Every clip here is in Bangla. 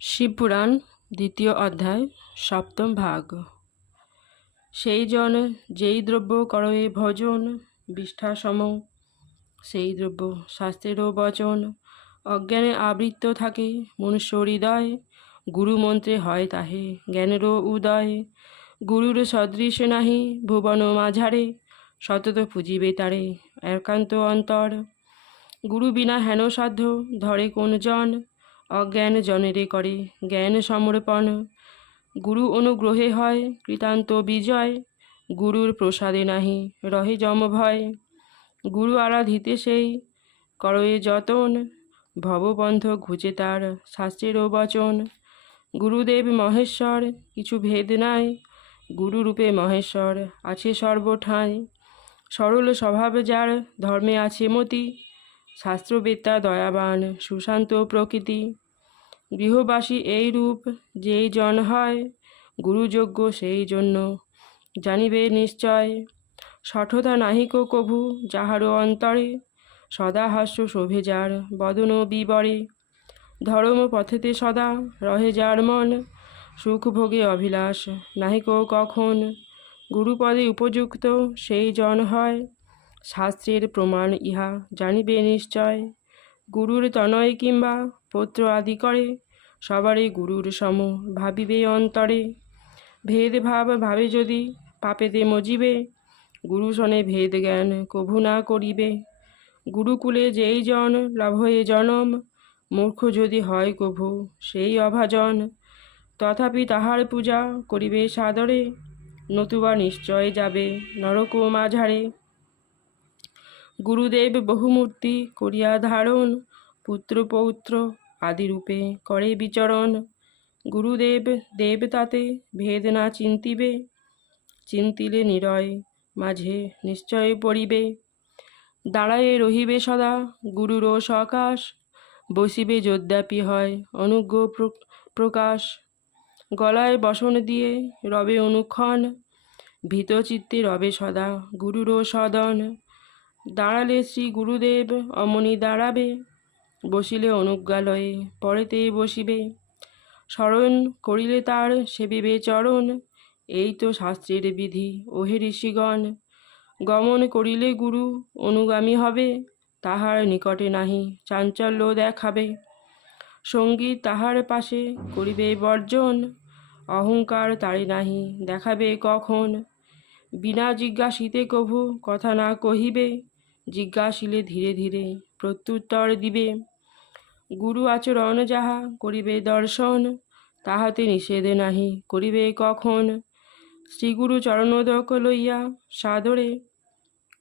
শিবপুরাণ, দ্বিতীয় অধ্যায়, সপ্তম ভাগ। সেই জন, যেই দ্রব্য করয়ে ভজন, বিষ্ঠাসম, সেই দ্রব্য শাস্ত্রেরও বচন। অজ্ঞানে আবৃত্ত থাকে মনুষ্য হৃদয় গুরুমন্ত্রে হয় তাহে জ্ঞানেরও উদয়। গুরুর সদৃশ নাহি ভুবন মাঝারে, সতত পুজিবে তারে একান্ত অন্তর। গুরু বিনা হেন সাধ্য ধরে কোন জন অজ্ঞান জনেরে করে, জ্ঞান সমর্পণ। গুরু অনুগ্রহে হয়, কৃতান্ত বিজয়। গুরুর প্রসাদে নাহি, রহে জম ভয়। গুরু আরাধিতে সেই, করয়ে যতন। ভববন্ধ ঘুচে তার শাস্ত্রেরও বচন। গুরুদেব মহেশ্বর, কিছু ভেদ নাই। গুরুরূপে মহেশ্বর, আছে সর্বঠাঁই। সরল স্বভাব যার, ধর্মে আছে মতি। শাস্ত্রবেত্তা দয়াবান, সুশান্ত প্রকৃতি। গৃহবাসী এই রূপ যেই জন হয়, গুরুযোগ্য সেই জন্য। জানিবে নিশ্চয়, সঠতা নাহিক কভু, যাহারও অন্তরে সদা হাস্য শোভে যার বদন বিবরে। ধর্ম পথেতে সদা রহে যার মন, সুখ ভোগে অভিলাষ নাহিক কখন। গুরুপদে উপযুক্ত সেই জন হয় শাস্ত্রের প্রমাণ ইহা জানিবে নিশ্চয়। গুরুর তনয় কিংবা পত্র আদি করে, সবারই গুরুর সম ভাবিবে অন্তরে। ভেদভাব ভাবে যদি পাপেতে মজিবে, গুরু শনে ভেদ জ্ঞান কভু না করিবে। গুরুকুলে যেই জন লভয়ে জনম, মূর্খ যদি হয় কভু সেই অভাজন। তথাপি তাহার পূজা করিবে সাদরে, নতুবা নিশ্চয় যাবে নরক মাঝারে। গুরুদেব বহুমূর্তি করিয়া ধারণ, পুত্র পৌত্র আদি রূপে করে বিচরণ। গুরুদেব দেব তাতে ভেদ না চিন্তিবে, চিন্তিলে নিরয় মাঝে নিশ্চয় পড়িবে। দাঁড়ায়ে রহিবে সদা গুরুরও সকাশ, বসিবে যদ্যাপি হয় অনুজ্ঞ প্র- প্রকাশ। গলায় বসন দিয়ে রবে অনুক্ষণ, ভীত চিত্তে রবে সদা গুরুরও সদন। দাঁড়ালে শ্রী গুরুদেব অমনি দাঁড়াবে, বসিলে অনুজ্ঞালয়ে পরেতেই বসিবে। স্মরণ করিলে তার সেবিবে চরণ, এই তো শাস্ত্রের বিধি, ওহে ঋষিগণ। গমন করিলে গুরু অনুগামী হবে, তাহার নিকটে নাহি চাঞ্চল্য দেখাবে। সংগীত তাহার পাশে করিবে বর্জন, অহংকার তারে নাহি দেখাবে কখন। বিনা জিজ্ঞাসিতে কভু কথা না কহিবে জিজ্ঞাসিলে ধীরে ধীরে, প্রত্যুত্তর দিবে। গুরু আচরণ যাহা করিবে দর্শন, তাহাতে নিষেধে নাহি। করিবে কখন? শ্রীগুরু চরণোদক লইয়া সাদরে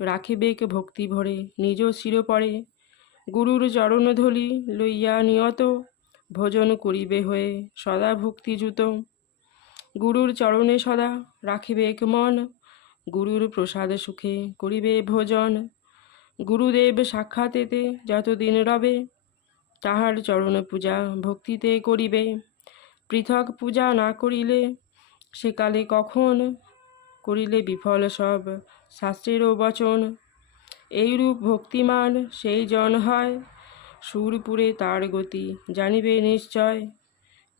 রাখিবেক ভক্তি ভরে। নিজ শিরোপরে গুরুর চরণধলি লইয়া নিয়ত ভোজন করিবে হয়ে সদা ভক্তিযুত গুরুর চরণে সদা রাখিবেক মন। গুরুর প্রসাদ সুখে করিবে ভোজন। গুরুদেব সাক্ষাতেতে যতদিন রবে, তাহার চরণ পূজা ভক্তিতে করিবে। পৃথক পূজা না করিলে সেকালে কখন করিলে বিফল সব শাস্ত্রেরও বচন। এইরূপ ভক্তিমান সেই জন হয়, সুরপুরে তার গতি জানিবে নিশ্চয়।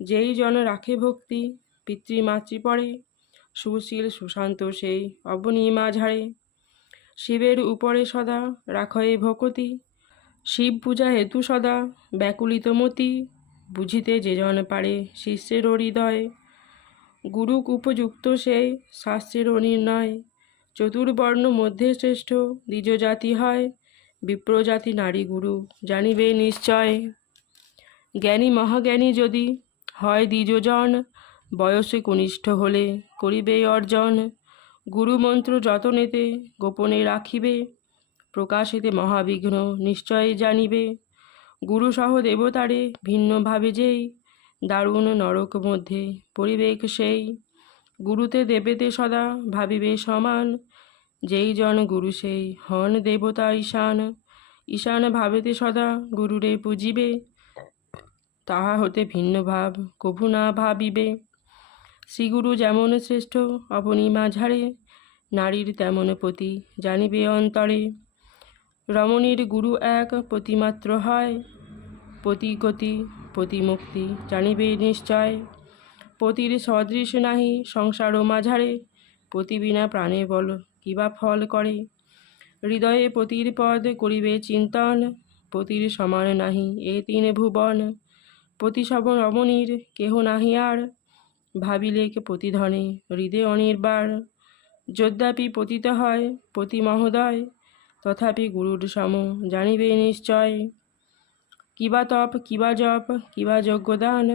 যেই জন রাখে ভক্তি, পিতৃমাতৃ পরে, সুশীল সুশান্ত সেই অবনীমা ঝাড়ে। শিবের উপরে সদা রাখয়ে ভকতি। শিব পূজা হেতু সদা ব্যাকুলিত মতি। বুঝিতে যে জন পারে শিষ্যের হৃদয়। গুরুক উপযুক্ত সে শাস্ত্রের নির্ণয় চতুর্বর্ণ মধ্যে শ্রেষ্ঠ দ্বিজ জাতি হয়। বিপ্রজাতি নারী গুরু জানিবে নিশ্চয়। জ্ঞানী মহাজ্ঞানী যদি হয় দ্বিজজন, বয়সে কনিষ্ঠ হলে করিবে অর্জন। গুরুমন্ত্র যতনেতে গোপনে রাখিবে, প্রকাশেতে মহাবিঘ্ন নিশ্চয়ই জানিবে। গুরুসহ দেবতারে ভিন্নভাবে যেই, দারুণ নরক মধ্যে পরিবেক সেই। গুরুতে দেবেতে সদা ভাবিবে সমান, যেই জন গুরু সেই হন দেবতা ঈশান। ঈশান ভাবেতে সদা গুরুরে পুজিবে, তাহা হতে ভিন্ন ভাব কভু না ভাবিবে। শ্রীগুরু যেমন শ্রেষ্ঠ অপনিমা ঝাড়ে নারীর তেমন পতি জানিবে অন্তরে। রমণীর গুরু এক প্রতিমাত্র হয়। পতিগতি প্রতিমুক্তি জানিবে নিশ্চয়। পতির সদৃশ নাহি, সংসার মাঝারে। পতি বিনা প্রাণে বল কিবা ফল করে? হৃদয়ে পতির পদ করিবে চিন্তন। পতির সমান নাহি, এ তিন ভুবন। পতি সব রমণীর, কেহ নাহি আর। ভাবিলে কে প্রতিধনে হৃদয় অনির্বার যদ্যাপি পতিত হয়, পতি মহোদয়, তথাপি গুরুর সম জানিবে নিশ্চয়। কিবা তপ, কিবা জপ, কিবা যজ্ঞদান,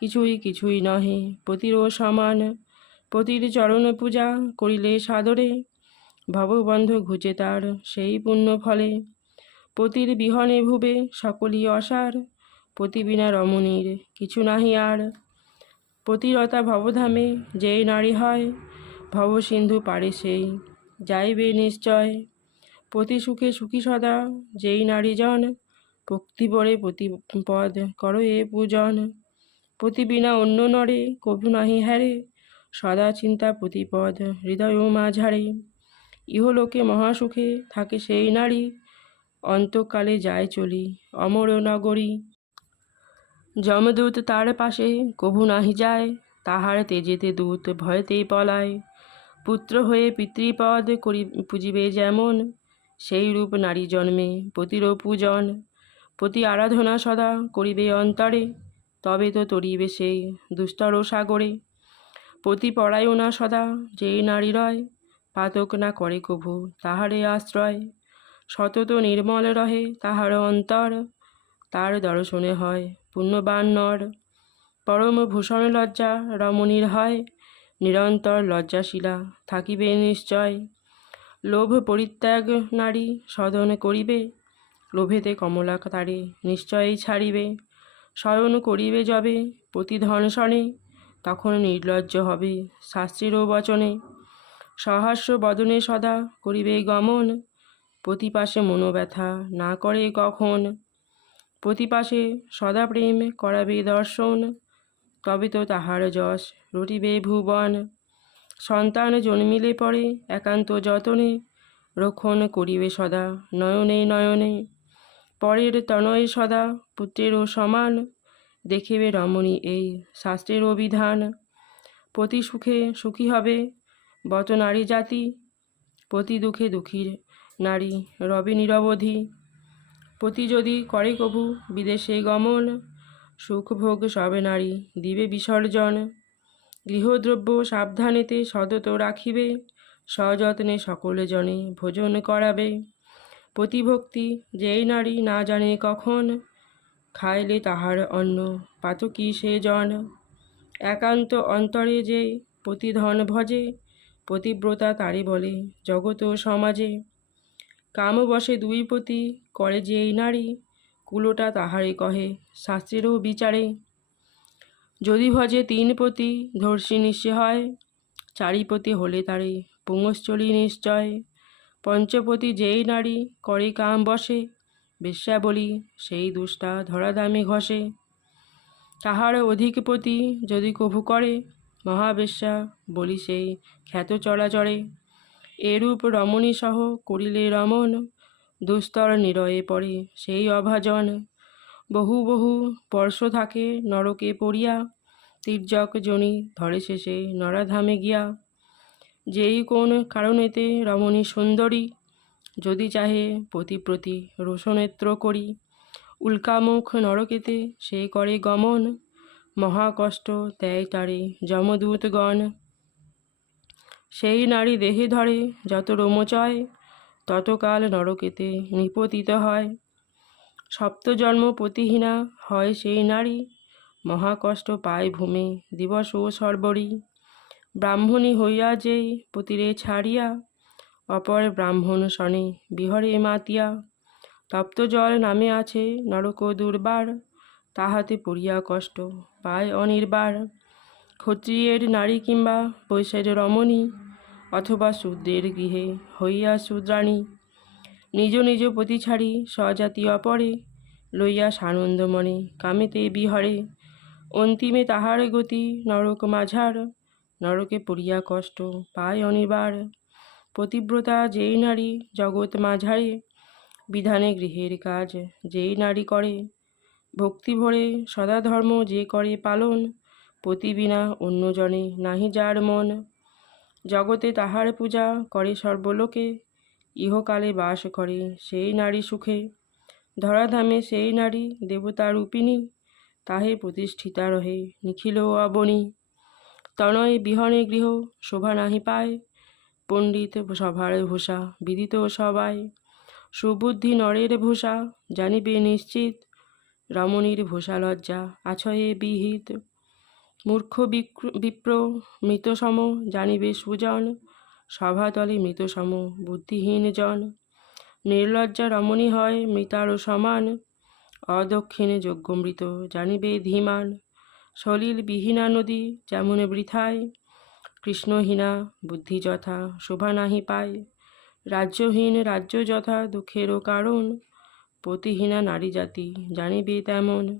কিছুই কিছুই নহে, পতিরও সমান। পতির চরণ পূজা করিলে সাদরে, ভববন্ধ ঘুচে তার সেই পুণ্য ফলে। পতির বিহনে ভুবে সকলই অসার, পতি বিনা রমণীর কিছু নাহি আর। পতিরতা ভবধামে যেই নারী হয়, ভব সিন্ধু পারে সেই। যাইবে নিশ্চয় পতি সুখে সুখী সদা, যেই নারীজন প্রতি পদ করো এ পূজন। পতি বিনা অন্য নরে কভু নাহি হ্যারে সদা চিন্তা প্রতিপদ হৃদয় মাঝারে। ইহলোকে মহাসুখে থাকে সেই নারী, অন্তকালে যায় চলি অমর নগরী। যমদূত তার পাশে, কভু নাহি যায় তাহার তেজেতে দূত ভয়তেই পলায়। পুত্র হয়ে পিতৃপদ করি, পুজিবে যেমন, সেই রূপ নারী জন্মে পতির পূজন। প্রতি আরাধনা সদা করিবে অন্তরে, তবে তো তরিবে সেই দুস্তর সাগরে। প্রতি পরায়ণা সদা যেই নারী রয়, পাতক না করে কভু তাহারে আশ্রয়। সতত নির্মল রহে তাহার অন্তর, তার দর্শনে হয় পুণ্যবান নর পরম ভূষণ লজ্জা রমণীর হয়, নিরন্তর লজ্জাশীলা থাকিবে নিশ্চয়। লোভ পরিত্যাগ নারী সদন করিবে, লোভেতে কমলা তারে নিশ্চয়ই ছাড়িবে। শয়ন করিবে যবে প্রতিধন শনে, তখন নির্লজ্জ হবে শাস্ত্রেরও বচনে। সহাস্য বদনে সদা করিবে গমন, প্রতিপাশে মনোব্যথা না করে কখন? প্রতিপাশে সদা প্রেম করাবে দর্শন, তবে তো তাহার যশ রটিবে ভুবন। সন্তান জন্মিলে পরে একান্ত যতনে, রক্ষণ করিবে সদা নয়নে নয়নে। পরের তনয় সদা পুত্রেরও সমান, দেখিবে রমণী এই শাস্ত্রের অভিধান। প্রতি সুখে সুখী হবে বত নারী জাতি, প্রতি দুঃখে দুঃখীর নারী রবে নিরবধি। প্রতি যদি করে কভু, বিদেশে গমন সুখ ভোগ সবে নারী, দিবে বিসর্জন। গৃহদ্রব্য সাবধানেতে সদত রাখিবে, সযত্নে সকলে জনে ভোজন করাবে। প্রতিভক্তি যেই নারী না জানে কখন, খাইলে তাহার অন্ন, পাতকি সে জন। একান্ত অন্তরে যে প্রতিধন ভজে, পতিব্রতা তারে বলে জগত সমাজে। কাম বসে দুই পতি, করে যেই নারী, কুলোটা তাহারে কহে, শাস্ত্রেরও বিচারে। যদি ভজে তিন পতি, ধর্ষী নিশ্চে হয় চারিপতি হলে তারে পুংশ্চলি নিশ্চয়। পঞ্চপতি যেই নারী, করে কাম বসে বেশ্যা বলি সেই দুষ্টা ধরাধামে ঘষে। তাহার অধিকপতি যদি কভু করে, মহাবেশ্যা বলি সেই খ্যাত চরাচরে। এরূপ রমণী সহ করিলে রমণ। দুস্তর নিরয়ে পড়ে সেই অভাজন। বহু বহু বর্ষ থাকে নরকে পড়িয়া, তির্যক জনি ধরে শেষে নরাধামে গিয়া। যেই কোন কারণেতে রমণী সুন্দরী, যদি চাহে প্রতি প্রতি রোষনেত্র করি। উল্কামুখ নরকেতে সে করে গমন। মহাকষ্ট ত্যায় তারে যমদূতগণ। সেই নারী দেহে ধরে, যত রোমচয়, ততকাল নরকেতে নিপতিত হয়। সপ্তজন্ম প্রতিহীনা হয় সেই নারী, মহাকষ্ট পায় ভূমে দিবস ও সর্বরী। ব্রাহ্মণী হইয়া যেই পতিরে ছাড়িয়া, অপর ব্রাহ্মণ শনে বিহরে মাতিয়া। তপ্ত জল নামে আছে নরক দুর্বার, তাহাতে পড়িয়া কষ্ট পায় অনির্বার। ক্ষত্রিয়ের নারী কিংবা বৈশ্যের রমণী অথবা শূদ্রের গৃহে হইয়া শূদ্রাণী নিজ নিজ পতি ছাড়ি স্বজাতি অপরে, লইয়া সানন্দ মনে কামেতে বিহরে। অন্তিমে তাহার গতি নরক মাঝার, নরকে পড়িয়া কষ্ট পায় অনিবার। পতিব্রতা যেই নারী জগৎ মাঝারে, বিধানে গৃহের কাজ যেই নারী করে। ভক্তি ভরে সদা ধর্ম যে করে পালন, পতি বিনা অন্যজনে নাহি যার মন। জগতে তাহার পূজা করে সর্বলোকে, ইহকালে বাস করে সেই নারী সুখে। ধরাধামে সেই নারী দেবতা রূপিণী, তাহে প্রতিষ্ঠিতা রহে নিখিল অবনী। তনয় বিহনে গৃহ শোভা নাহি পায়, পণ্ডিত সভার ভূষা বিদিত সবাই। সুবুদ্ধি নরের ভূষা জানিবে নিশ্চিত, রমণীর ভূষা লজ্জা আছয়ে বিহিত। মূর্খ বিক্র- বিপ্র মৃতসম জানিবে সুজন, সভাতলে মৃতসম বুদ্ধিহীন জন। নির্লজ্জা রমণী হয় মৃতারও সমান, অদক্ষিণে যজ্ঞমৃত জানিবে ধীমান। সলিল বিহীনা নদী যেমন বৃথায়, কৃষ্ণহীনা বুদ্ধি যথা শোভা নাহি পায়। রাজ্যহীন রাজ্য যথা দুঃখেরও কারণ, পতিহীনা নারী জাতি জানিবে তেমন।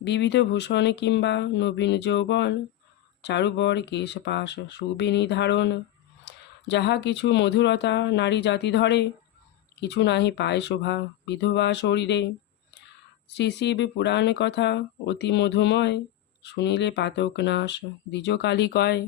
বিবিধ ভূষণ কিংবা নবীন যৌবন, চারুবর কেশ পাশ সুবেণী ধারণ যাহা কিছু মধুরতা নারী জাতি ধরে, কিছু নাহি পায় শোভা বিধবা শরীরে। শ্রী শিব পুরাণ কথা অতি মধুময়, শুনিলে পাতক নাশ দ্বিজকালী কয়